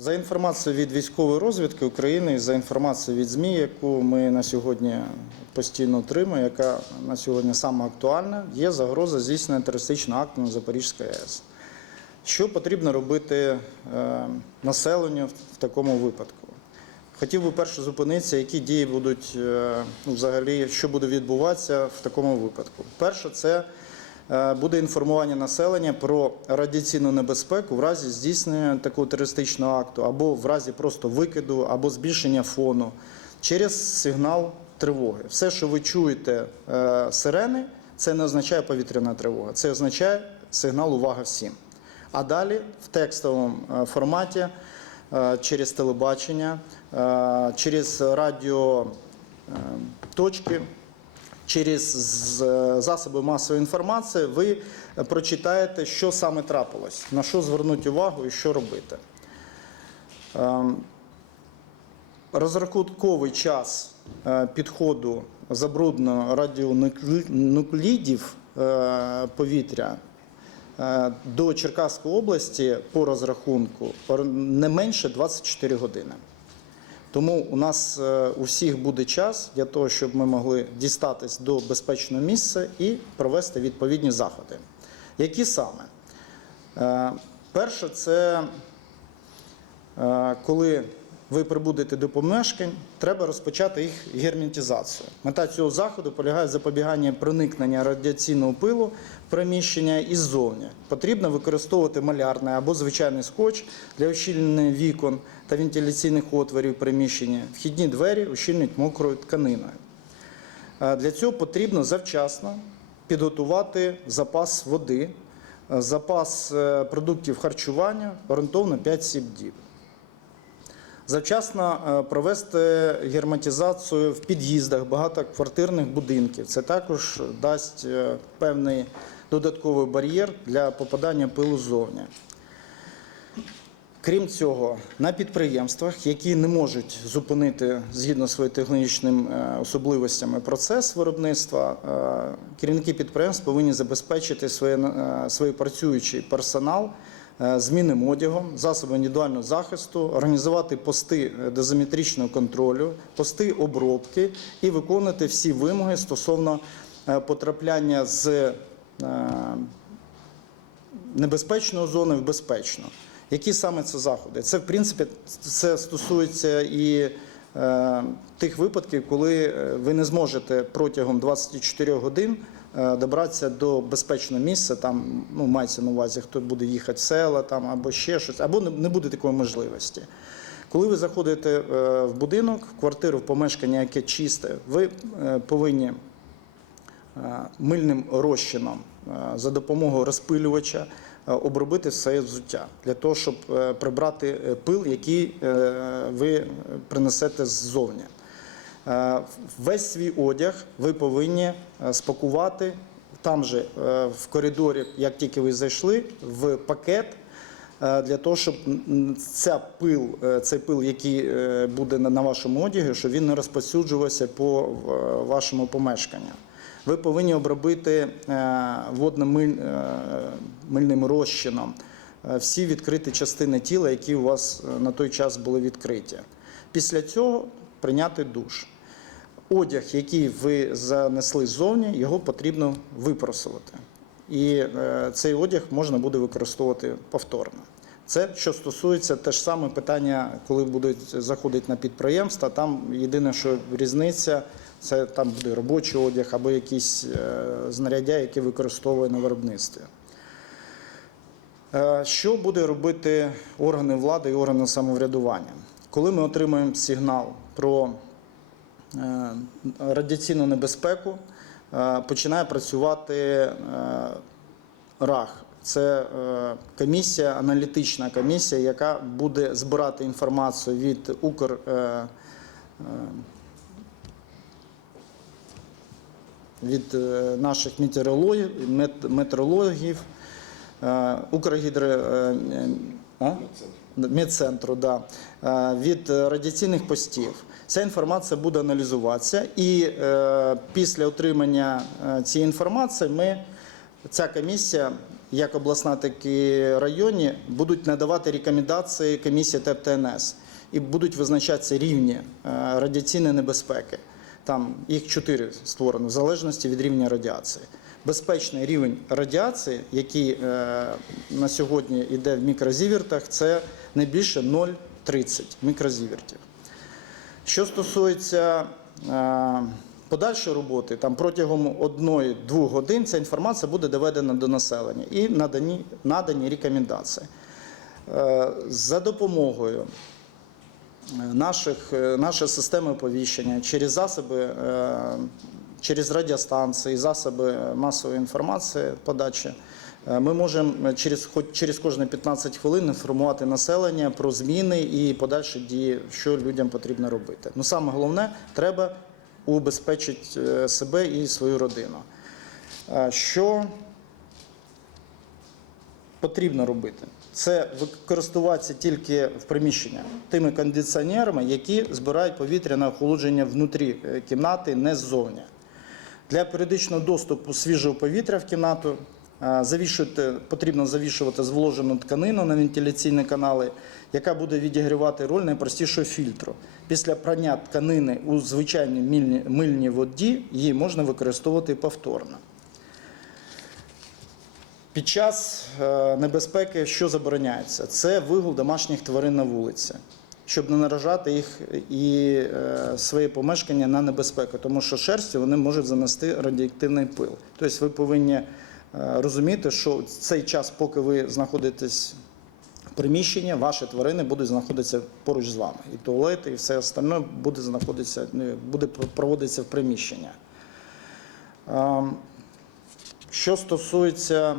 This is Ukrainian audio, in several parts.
За інформацією від військової розвідки України, за інформацією від ЗМІ, яку ми на сьогодні постійно отримуємо, яка на сьогодні саме актуальна, є загроза здійснення терористичного акту на Запорізькій АЕС. Що потрібно робити е, населенню в, такому випадку? Хотів би перше зупинитися, які дії будуть е, ну, взагалі, що буде відбуватися в такому випадку. Перше, це буде інформування населення про радіаційну небезпеку в разі здійснення такого терористичного акту, або в разі просто викиду, або збільшення фону через сигнал тривоги. Все, що ви чуєте е, сирени, це не означає повітряна тривога, це означає сигнал увага всім. А далі в текстовому е, форматі е, через телебачення, е, через радіо е, точки, через засоби масової інформації ви прочитаєте, що саме трапилось, на що звернути увагу і що робити. Ем, Розрахунковий час е, підходу забрудненого радіонуклідів е, повітря е, до Черкаської області по розрахунку не менше 24 години. Тому у нас е, у всіх буде час для того, щоб ми могли дістатись до безпечного місця і провести відповідні заходи. Які саме? Е, Перше, це Е, коли ви прибудете до помешкань, треба розпочати їх герметизацію. Мета цього заходу полягає в запобіганні проникнення радіаційного пилу в приміщення іззовні. Потрібно використовувати малярний або звичайний скотч для ущільнення вікон та вентиляційних отворів приміщення. Вхідні двері ущільнить мокрою тканиною. Е, Для цього потрібно завчасно підготувати запас води, е, запас е, продуктів харчування орієнтовно 5-7 діб. Завчасно е, провести герметизацію в під'їздах багатоквартирних будинків. Це також дасть е, певний додатковий бар'єр для попадання пилу ззовні. Крім цього, на підприємствах, які не можуть зупинити згідно своїм технологічним е, особливостями процес виробництва, керівники підприємств повинні забезпечити своє, свій працюючий персонал змінним одягом, засобами індивідуального захисту, організувати пости е, дозиметричного контролю, пости обробки і виконувати всі вимоги стосовно е, потрапляння з е, небезпечної зони в безпечну. Які саме це заходи? Це в принципі це стосується і е, тих випадків, коли е, ви не зможете протягом 24 годин е, добратися до безпечного місця. Там ну мається на увазі, хто буде їхати в села там або ще щось, або не, буде такої можливості. Коли ви заходите е, в будинок, в квартиру, в помешкання, яке чисте, ви е, повинні е, мильним розчином е, за допомогою розпилювача е, обробити все взуття для того, щоб е, прибрати е, пил, який е, ви принесете ззовні. Е, Весь свій одяг ви повинні е, спакувати там же е, в коридорі, як тільки ви зайшли, в пакет. Для того, щоб ця пил, цей пил, який буде на вашому одязі, щоб він не розповсюджувався по вашому помешканню. Ви повинні обробити водним мильним розчином всі відкриті частини тіла, які у вас на той час були відкриті. Після цього прийняти душ. Одяг, який ви занесли ззовні, його потрібно випросувати. І е, цей одяг можна буде використовувати повторно. Це що стосується те ж саме питання, коли будуть заходити на підприємства. Там єдине, що різниця, це там буде робочий одяг або якісь е, знаряддя, які використовує на виробництві. Е, Що буде робити органи влади і органи самоврядування? Коли ми отримаємо сигнал про е, радіаційну небезпеку, е, починає працювати е, РАХ. Це комісія, аналітична комісія, яка буде збирати інформацію від Укр. від наших метеорологів, мет- метеорологів, Укргідро, а? Медцентру, да, е, від радіаційних постів. Ця інформація буде аналізуватися, і е, після отримання е, цієї інформації ми, ця комісія як обласна, так і районні, будуть надавати рекомендації комісії ТЕП ТНС і будуть визначатися рівні е, радіаційної небезпеки. Там їх чотири створено в залежності від рівня радіації. Безпечний рівень радіації, який е, на сьогодні йде в мікрозівертах, це не більше 0,30 мікрозівертів. Що стосується е, подальшої роботи, там протягом одної-двох годин ця інформація буде доведена до населення і надані, надані рекомендації. Е, за допомогою е, наших, нашої системи оповіщення через засоби, через радіостанції, засоби масової інформації подачі. Е, Ми можемо через хоч через кожні 15 хвилин інформувати населення про зміни і подальші дії, що людям потрібно робити. Ну саме головне, треба убезпечити е, себе і свою родину. Е, Що потрібно робити? Це використовуватися тільки в приміщенні тими кондиціонерами, які збирають повітря на охолодження внутрі е, кімнати, не ззовні. Для періодичного доступу свіжого повітря в кімнату е, завішувати, потрібно завішувати зволожену тканину на вентиляційні канали, яка буде відігрівати роль найпростішого фільтру. Після прання тканини у звичайній мильній, воді її можна використовувати повторно. Під час е, небезпеки що забороняється? Це вигул домашніх тварин на вулиці, щоб не наражати їх і е, своє помешкання на небезпеку, тому що шерстю вони можуть занести радіоактивний пил. Тобто ви повинні розуміти, що цей час, поки ви знаходитесь в приміщенні, ваші тварини будуть знаходитися поруч з вами. І туалети, і все остальне буде знаходитися, ну, буде проводитися в приміщенні. Ем, Що стосується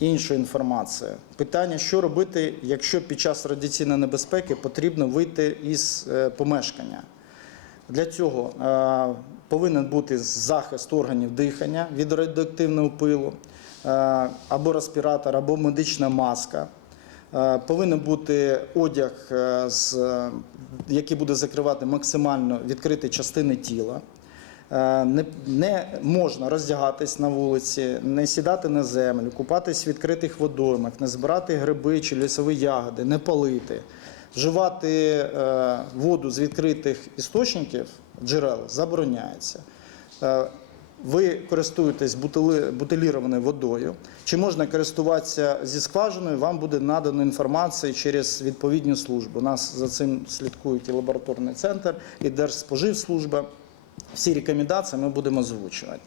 іншої інформації, питання, що робити, якщо під час радіаційної небезпеки потрібно вийти із е, помешкання. Для цього е, повинен бути захист органів дихання від радіоактивного пилу, е, або респіратор, або медична маска. Е, Повинен бути одяг, який буде закривати максимально відкриті частини тіла. Не, не можна роздягатись на вулиці, не сідати на землю, купатись в відкритих водоймах, не збирати гриби чи лісові ягоди, не палити. Вживати е, воду з відкритих істочників, джерел забороняється. Е, ви користуєтесь бутилірованою водою. Чи можна користуватися зі скважиною? Вам буде надано інформація через відповідні служби. Нас за цим слідкують і лабораторний центр, і Держспоживслужба. Всі рекомендації ми будемо озвучувати.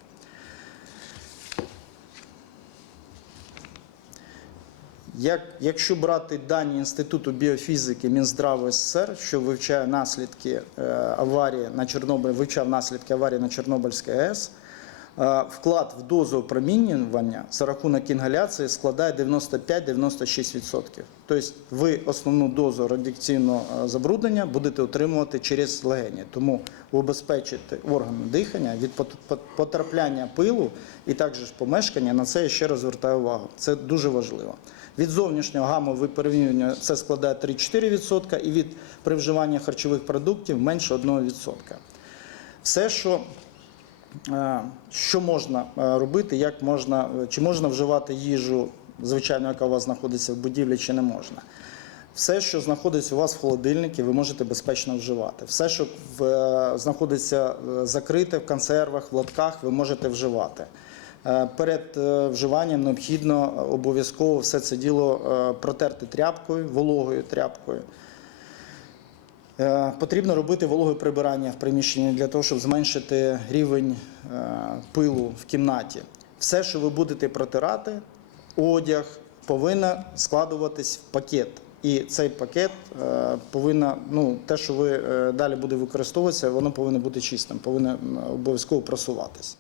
Як, якщо брати дані Інституту біофізики Мінздрави СССР, що вивчає наслідки е, аварії на Чорнобиль, вивчав наслідки аварії на Чорнобильській АЕС, вклад в дозу опромінювання за рахунок інгаляції складає 95-96%. Тобто ви основну дозу радіаційного е, забруднення будете отримувати через легені. Тому убезпечити органи дихання від пот- пот- потрапляння пилу і також помешкання. На це я ще раз звертаю увагу. Це дуже важливо. Від зовнішнього гамового випромінювання це складає 3-4% і від при вживанні харчових продуктів менше 1%. Все, що, е, що можна е, робити, як можна, е, чи можна вживати їжу, звичайно, яка у вас знаходиться в будівлі, чи не можна. Все, що знаходиться у вас в холодильнику, ви можете безпечно вживати. Все, що в, е, знаходиться е, закрите в консервах, в лотках, ви можете вживати. Е, Перед е, вживанням необхідно обов'язково все це діло е, протерти тряпкою, вологою тряпкою. Е, Потрібно робити вологе прибирання в приміщенні для того, щоб зменшити рівень е, пилу в кімнаті. Все, що ви будете протирати, одяг повинно складуватись в пакет. І цей пакет е, повинно, ну, те, що ви далі буде використовуватися, воно повинно бути чистим, повинно обов'язково просуватись.